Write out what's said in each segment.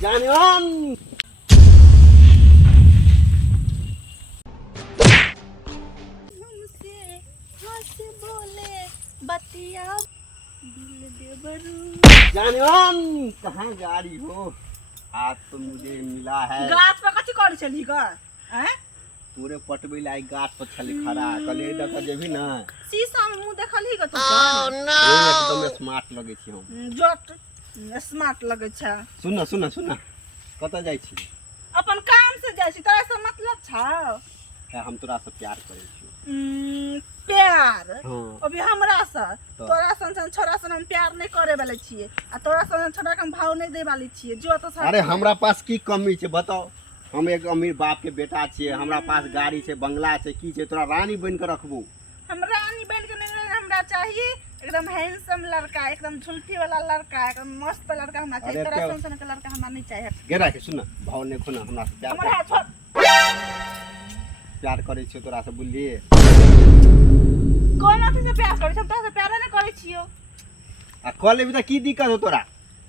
जानवन हमसे हंस बोले बतिया दिल दे बरू। जानवन कहाँ गाड़ी हो? आज तो मुझे मिला है। गाछ पर कथी कर चली ग हैं? पूरे पटबे लाई गाछ पर छली खड़ा कले देख जेबी ना। शीशा में मुंह देखली ग तो एकदम स्मार्ट लगे छी हम। जट स्मार्ट लगे छ। सुन सुन सुन कत जाई छी? अपन काम से जाय छी, तोरा से मतलब छ? है हम तोरा से प्यार करे छी। प्यार हां अभी हमरा से तोरा सन छोरा सन हम प्यार नहीं करे वाले छिए आ तोरा सन छोरा के हम भाव नहीं दे वाली छिए। जो तो अरे हमरा पास की कमी छे बताओ? हम एक अमीर बाप के बेटा छिए, हमरा पास गाड़ी छे, बंगला छे, की छे तोरा रानी बन के रखबू? हम रानी बन के नहीं, हमरा चाहिए एकदम हैंडसम लड़का, एकदम झुलफी वाला लड़का, एकदम मस्त लड़का हमरा चाहिए। तोरा सन के लड़का हमरा नहीं चाहिए। गेरा के सुन भाव ने खुना हमरा से प्यार हमरा छोड़ प्यार करे छी तोरा से बुझलिए। कोन अथी से प्यार करै छी? हम तोरा से प्यार नहीं करै छियो। आ कॉल लेबी त की दिक्कत हो तोरा?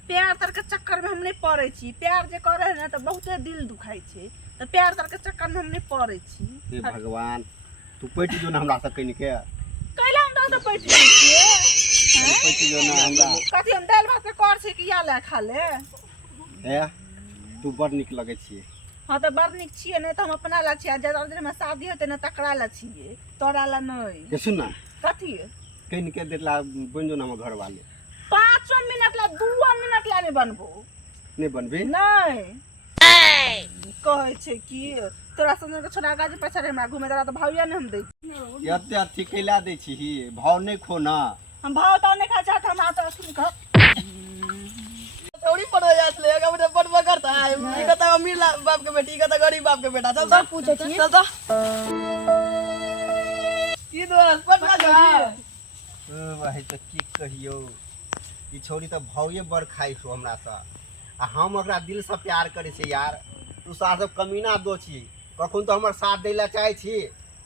प्यार तर के चक्कर में हम नहीं पड़े छी। प्यार जे करे है ना तो बहुते दिल दुखाई छे, तो प्यार तर के चक्कर में हम नहीं पड़े छी। हे भगवान तू पैट जो ना हमरा से कइन के कैला हम तो पैठ छी हैं? पैट जो ना हमरा कथी हम दाल भात के कर छी कि या ले खा ले? है तू बड़ निक लगे छी। हाँ तो बड़ निक छिए नहीं तो हम अपना ला छिए। ज्यादा दिन में शादी होते ना तकरा ला छिए, तोरा ला नहीं। के सुन ना कथी कइन के देला बन जो ना हम घर वाले 5 मिनट ला 2 मिनट ला नहीं बनबो नहीं बनबे नहीं कहे छे कि तोरा संग के छोरा गाजी पछाड़े हमरा घुमे तोरा तो भाविया नहीं हम दे। एते अथी कैला दे छी भाव नहीं खो ना। हम भाव तो नहीं खा चाहत हम तो सुन कर थोड़ी पड़ जात ले का मुझे पड़वा करता है। ई कहता अमीर बाप के बेटी, ई कहता गरीब बाप के बेटा। चल सब पूछे छी चल तो की दोस्त पड़वा जा। ओ भाई तो की कहियो ई छोरी तो भावये बड़ खाई छो हमरा से। आ हम ओकरा दिल से प्यार करे छी यार। तू सा सब कमीना दो छी कखन तो हमर साथ देला चाहे छी।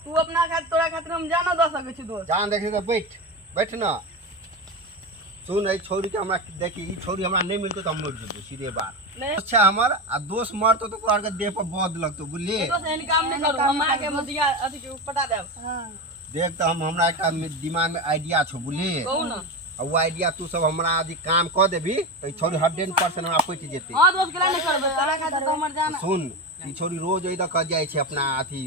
तू अपना खातिर तोरा खातिर हम जानो द सके छी दोस्त। जान देखे तो बैठ बैठ ना। सुन ए छोरी के हमरा देखी ई छोरी हमरा नहीं मिलतो तो हम मर जेबो सीधे बात। नहीं अच्छा हमर आ दोस्त मरतो तो तोरा के देह पर बहुत लगतो बुझली। दोस्त एहन काम नहीं करू, हम आके मदिया अथी के पटा देब। देख तो हम हमरा एक दिमाग में आइडिया छो बुझली। कहू ना और वो आइडिया तू सब हमरा आदि काम क देबी तो ई छोरी 100% हमरा पट जेते। हां दोस्त केला नहीं करबे तोरा खातिर तो हमर जान। सुन ई छोरी रोज इधर क जाय छै अपना अथी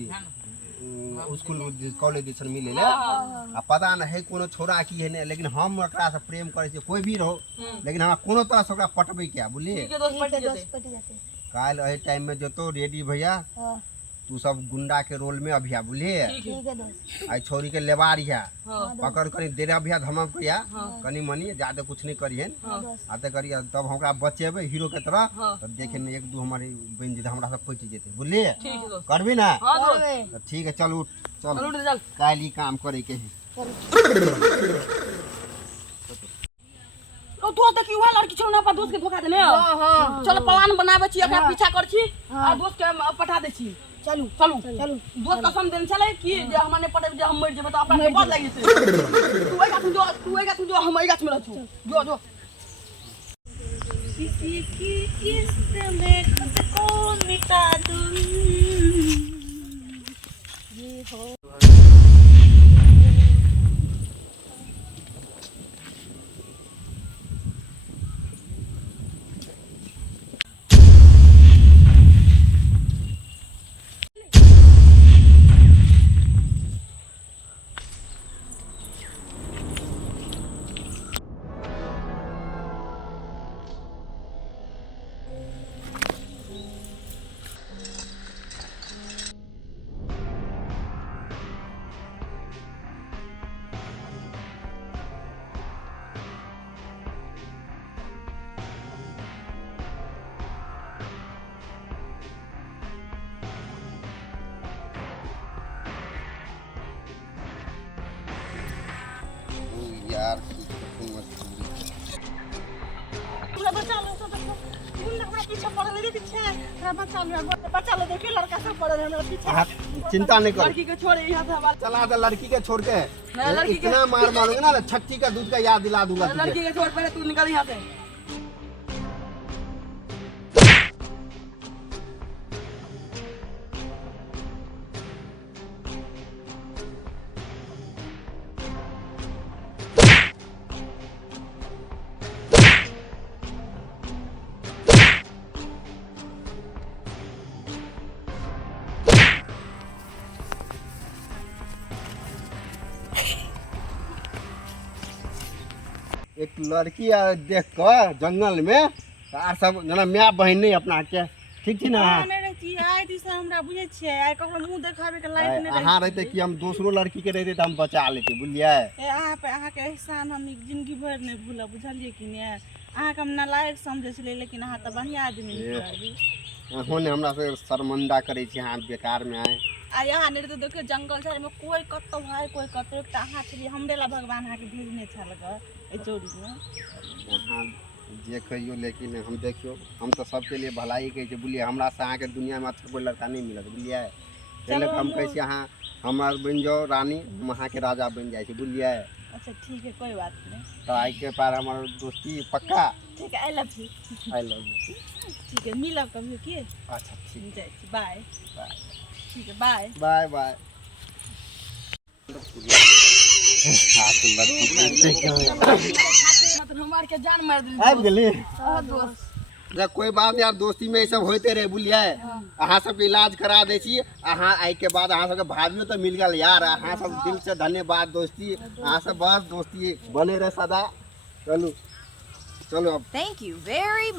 स्कूल कॉलेज दिसन मिले ले। आ पता न है कोनो छोरा की है ने, लेकिन हम ओकरा से प्रेम करे छी कोई भी रहो, लेकिन हमरा कोनो तरह से ओकरा पटबै क्या बुझली। ठीक है दोस्त पट जेते। काल ए टाइम में जतो रेडी भैया तू सब गुंडा के रोल में अभिया बुझली। ठीक है दोस्त। आई छोरी के लेबारिया हां पकड़ कर दे अभिया धमक पिया कनी मनी ज्यादा कुछ नहीं करियन आते करिया तब हमरा बचेबे हीरो के तरह। तब देखे न एक दो हमारे बन जे हमरा सब पहुंच जेते बुझली। ठीक है दोस्त करबी ना? हां दोस्त तो ठीक है चल उठ चल चल उठ चल काल ही काम करे के है। तो दोस्त देखी हुआ लड़की छोना पर दोस्त के धोखा देने। हां चलो प्लान बनावे छी, एकरा पीछा कर छी आ दोस्त के पठा दे छी। चलू चलू चलू दोस्त कसम देन चले कि जे हमने पटे जे हम मर जेबे तो अपना बहुत लागी छै। तू एगा तू जो हम एगा में रहू जो जो किसी की किस्त में खुद को मिटा दूं ये हो। यार पूरा बच्चा लोग तो देखो गुंडा हमरा पीछे पड़ल रे पीछे हमरा बच्चा लोग देखिए लड़का सब पड़ल है हमरा पीछे। चिंता नहीं कर लड़की के छोड़ यहां से हमारे चला दे लड़की के छोड़ के। लड़की के इतना मार मारूंगा ना छट्टी का दूध का याद दिला दूंगा तुझे। लड़की के छोड़ पहले तू निकल यहां से। एक लड़की देख कर जंगल में आर सब जना माय बहन नहीं अपना के ठीक थी ना नहीं रहती आइ दिस हमरा बुझे छियै आइ ककरो मुंह देखाबे के लायक नहीं अहाँ रहते कि हम दूसरो लड़की के रहते तो हम बचा लेते बुझलिए ए अहाँ पे अहाँ के एहसान हम जिंदगी भर नहीं भूलब बुझलिए कि नहीं अहाँ के हम नालायक समझे छलिए लेकिन अहाँ तो बढ़िया आदमी निकलली होने हमरा से शर्मिंदा करे छी अहाँ बेकार में आए आ यहाँ नहीं तो देखियो जंगल झाड़ में कोई कत्तो भाई कोई कत्तो एक अहाँ छलिए हमरे ला भगवान अहाँ के भेजने छलग ए जोड़ी में अहाँ जे कहियो लेकिन हम देखियो हम तो सबके लिए भलाई कहै छै बुझलिए हमरा से अहाँ के दुनिया में अच्छा कोई लड़का नहीं मिलत बुझलिए चलो हम कहै छी अहाँ हमार बन जाओ रानी हम अहाँ के राजा बन जाए छी बुझलिए अच्छा ठीक है कोई बात नहीं तो आई के पार हमार दोस्ती पक्का ठीक है I love you I love you ठीक है मिलब कभी की अच्छा ठीक जाए छी बाय बाय ठीक है बाय बाय बाय मतलब हमार के जान मार दी आबि गेली दोस्त जब कोई बात यार दोस्ती में ये सब होते रहे बुझलिए अहाँ सबके इलाज करा दै छी अहाँ आई के बाद अहाँ सबके भाभियो तो मिल गल यार अहाँ सब दिल से धन्यवाद दोस्ती अहाँ सब बस दोस्ती बने रहे सदा चलू चलो अब Thank you very much.